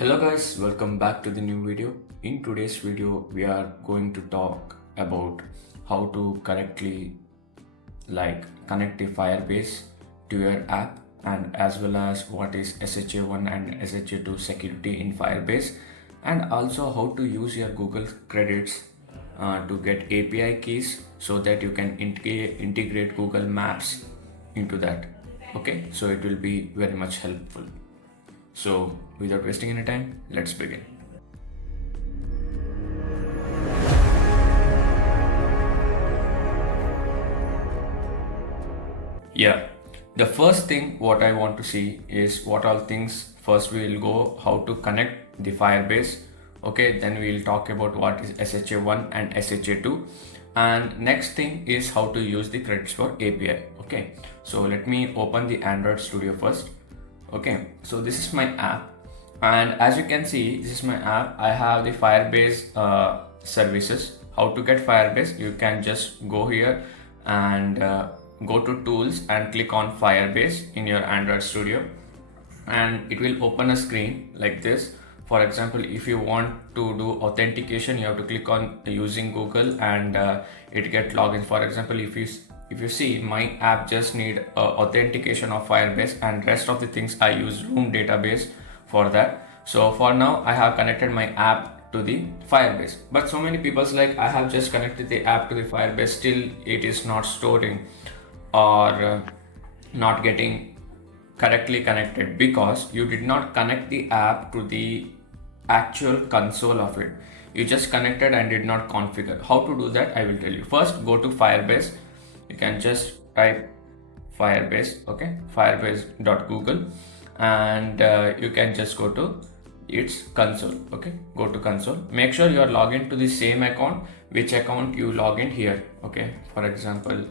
Hello guys, welcome back to the new video. In today's video, we are going to talk about how to correctly connect the Firebase to your app, and as well as what is SHA-1 and SHA-2 security in Firebase, and also how to use your Google credits to get API keys so that you can integrate Google Maps into that. Okay, so it will be very much helpful. So without wasting any time, let's begin. Yeah, the first thing what I want to see is what all things. First we will go how to connect the Firebase. Okay, then we will talk about what is SHA-1 and SHA-2, and next thing is how to use the credits for API. Okay, so let me open the Android Studio first. Okay, so this is my app, and as you can see, this is my app. I have the Firebase services. How to get Firebase? You can just go here and go to tools and click on Firebase in your Android Studio, and it will open a screen like this. For example, if you want to do authentication, you have to click on using Google and it get login. For example, if you see, my app just need authentication of Firebase, and rest of the things I use room database for that. So for now I have connected my app to the Firebase, but so many people's like, I have just connected the app to the Firebase, still it is not storing or not getting correctly connected because you did not connect the app to the actual console of it. You just connected and did not configure. How to do that, I will tell you. First, go to Firebase. You can just type Firebase, okay, firebase.google, and you can just go to its console. Okay, go to console. Make sure you are logged into the same account, which account you log in here. Okay, for example,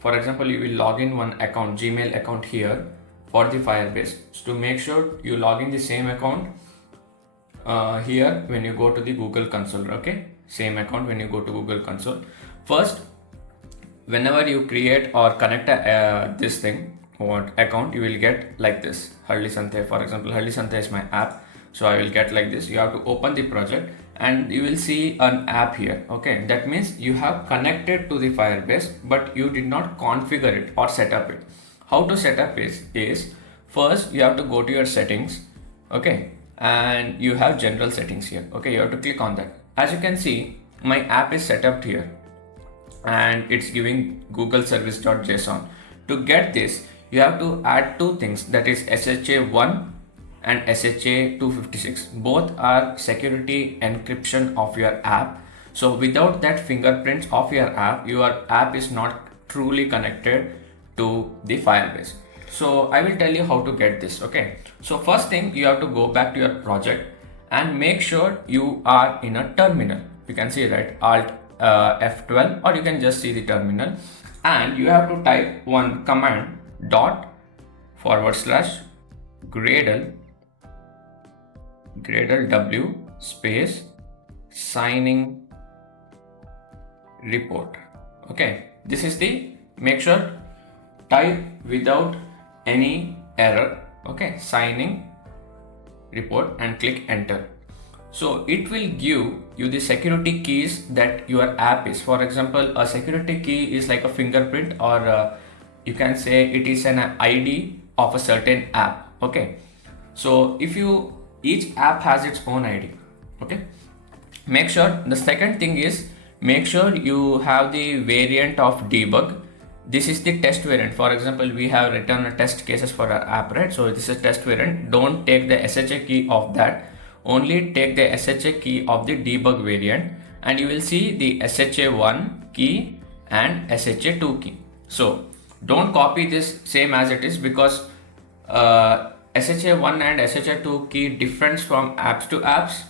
for example, you will log in one account, Gmail account here for the Firebase. So to make sure you log in the same account here when you go to the Google console. Okay, same account when you go to Google console. First, whenever you create or connect this thing, what account, you will get like this, Harli Santhe. For example, Harli Santhe is my app, so I will get like this. You have to open the project and you will see an app here. Okay, that means you have connected to the Firebase, but you did not configure it or set up it. How to set up is first you have to go to your settings. Okay, and you have general settings here. Okay, you have to click on that. As you can see, my app is set up here and it's giving google-services.json. To get this, you have to add two things, that is SHA-1 and SHA-256. Both are security encryption of your app. So without that fingerprints of your app is not truly connected to the Firebase. So I will tell you how to get this. Okay, so first thing, you have to go back to your project and make sure you are in a terminal. You can see, right, Alt F12, or you can just see the terminal, and you have to type one command /gradlew space signing report. Okay, this is the, make sure type without any error. Okay, signing report, and click enter. So it will give you the security keys that your app is. For example, a security key is like a fingerprint, or you can say it is an ID of a certain app. Okay, so each app has its own ID. Okay, make sure. The second thing is, make sure you have the variant of debug. This is the test variant. For example, we have written a test cases for our app, right? So this is test variant. Don't take the SHA key of that, only take the SHA key of the debug variant, and you will see the SHA-1 key and SHA-2 key. So don't copy this same as it is, because SHA-1 and SHA-2 key difference from apps to apps,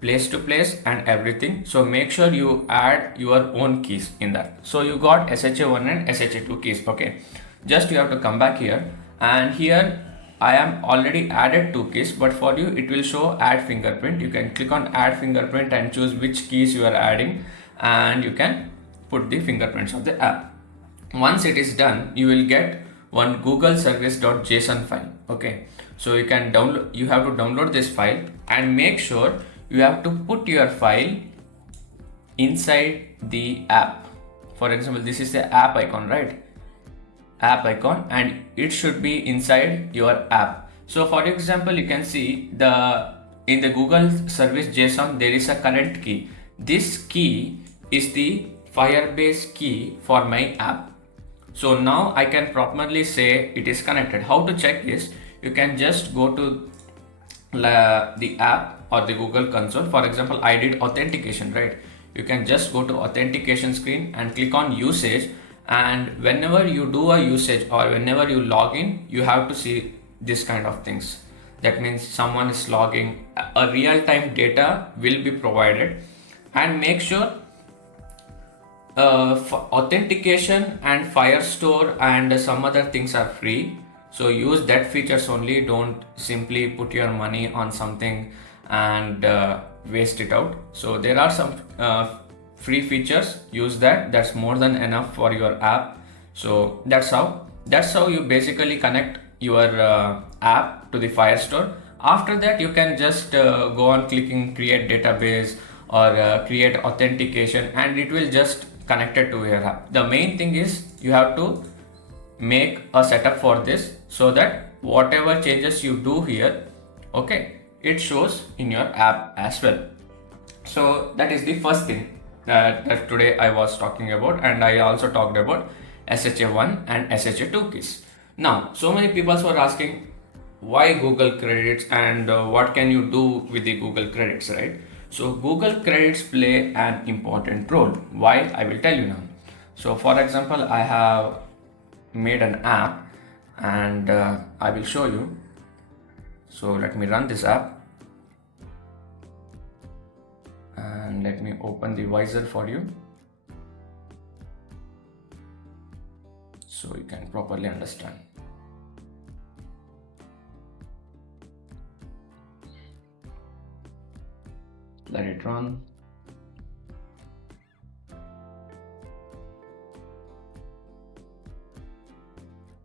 place to place, and everything. So make sure you add your own keys in that. So you got SHA-1 and SHA-2 keys. Okay, just you have to come back here, and here I am already added two keys, but for you it will show add fingerprint. You can click on add fingerprint and choose which keys you are adding, and you can put the fingerprints of the app. Once it is done, you will get one google-services.json file. Okay, so you can download, you have to download this file, and make sure you have to put your file inside the app. For example, this is the app icon, right? App icon, and it should be inside your app. So for example, you can see in the Google service JSON there is a current key. This key is the Firebase key for my app. So now I can properly say it is connected. How to check this? You can just go to the app or the Google console. For example, I did authentication, right? You can just go to authentication screen and click on usage, and whenever you do a usage or whenever you log in, you have to see this kind of things. That means someone is logging, a real-time data will be provided. And make sure authentication and Firestore and some other things are free, so use that features only. Don't simply put your money on something and waste it out. So there are some free features, use that. That's more than enough for your app. So that's how you basically connect your app to the Firestore. After that, you can just go on clicking create database or create authentication, and it will just connect it to your app. The main thing is you have to make a setup for this, so that whatever changes you do here, okay, it shows in your app as well. So that is the first thing that today I was talking about, and I also talked about SHA-1 and SHA-2 keys. Now, so many people were asking why Google credits and what can you do with the Google credits, right? So Google credits play an important role. Why? I will tell you now. So for example, I have made an app, and I will show you. So let me run this app, and let me open the wizard for you so you can properly understand. Let it run.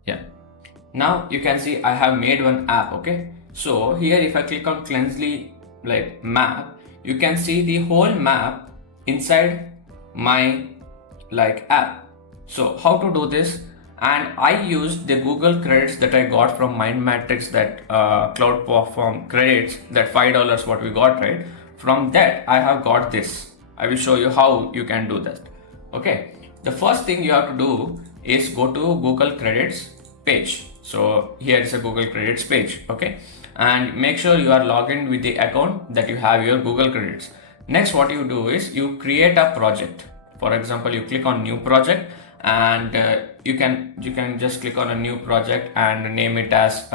Yeah, now you can see I have made one app. Okay, so here if I click on cleansely like map, you can see the whole map inside my like app. So how to do this? And I used the Google credits that I got from Mind Matrix, that cloud platform credits, that $5 what we got, right? From that I have got this. I will show you how you can do that. Okay, the first thing you have to do is go to Google credits page. So here is a Google credits page. Okay, and make sure you are logged in with the account that you have your Google credits. Next, what you do is you create a project. For example, you click on new project, and you can just click on a new project and name it as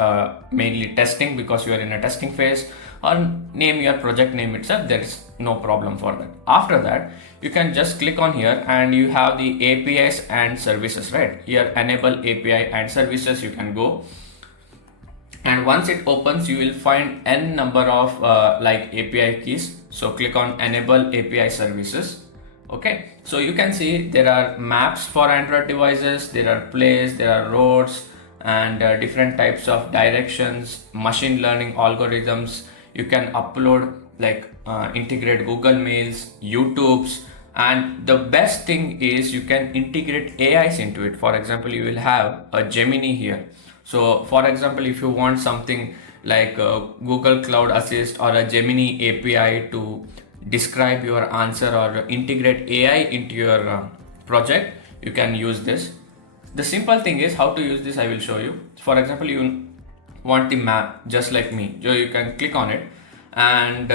mainly testing, because you are in a testing phase, or name your project name itself. There is no problem for that. After that, you can just click on here, and you have the APIs and services, right? Here enable API and services, you can go, and once it opens you will find n number of like API keys. So click on enable API services. Okay, so you can see there are maps for Android devices, there are plays, there are roads, and different types of directions, machine learning algorithms. You can upload like integrate Google Mails, YouTubes, and the best thing is you can integrate AIs into it. For example, you will have a Gemini here. So for example, if you want something like Google Cloud Assist or a Gemini API to describe your answer or integrate AI into your project, you can use this. The simple thing is how to use this, I will show you. For example, you want the map just like me, so you can click on it, and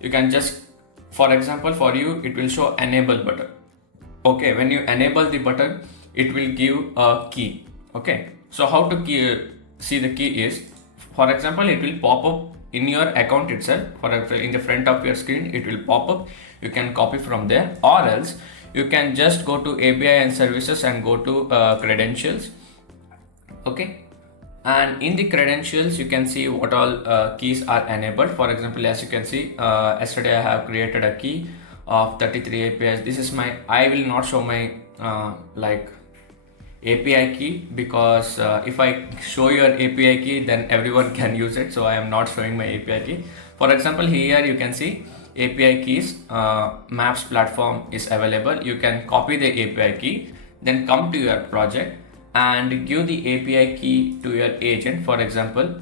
you can just, for example, for you it will show enable button. Okay, when you enable the button, it will give a key. Okay, so how to see the key is, for example, it will pop up in your account itself. For example, in the front of your screen it will pop up. You can copy from there, or else you can just go to API and services and go to credentials. Okay, and in the credentials you can see what all keys are enabled. For example, as you can see, yesterday I have created a key of 33 APIs. This is my, I will not show my like API key, because if I show your API key, then everyone can use it. So I am not showing my API key. For example, here you can see API keys, maps platform is available. You can copy the API key, then come to your project and give the API key to your agent, for example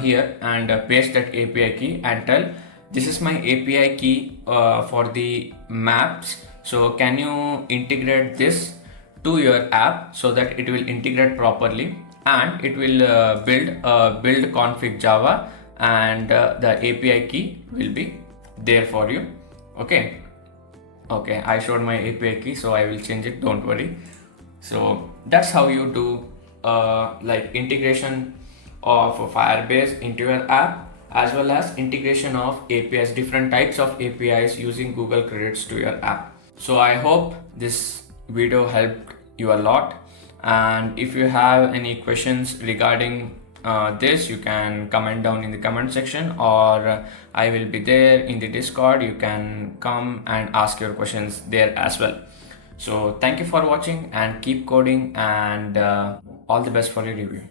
here, and paste that API key and tell, this is my API key for the maps, so can you integrate this to your app so that it will integrate properly, and it will build config Java, and the API key will be there for you. Okay, I showed my API key, so I will change it, don't worry. So that's how you do like integration of Firebase into your app, as well as integration of APIs, different types of APIs using Google credits to your app. So I hope this video helped you a lot, and if you have any questions regarding this, you can comment down in the comment section, or I will be there in the Discord. You can come and ask your questions there as well. So thank you for watching, and keep coding, and all the best for your review.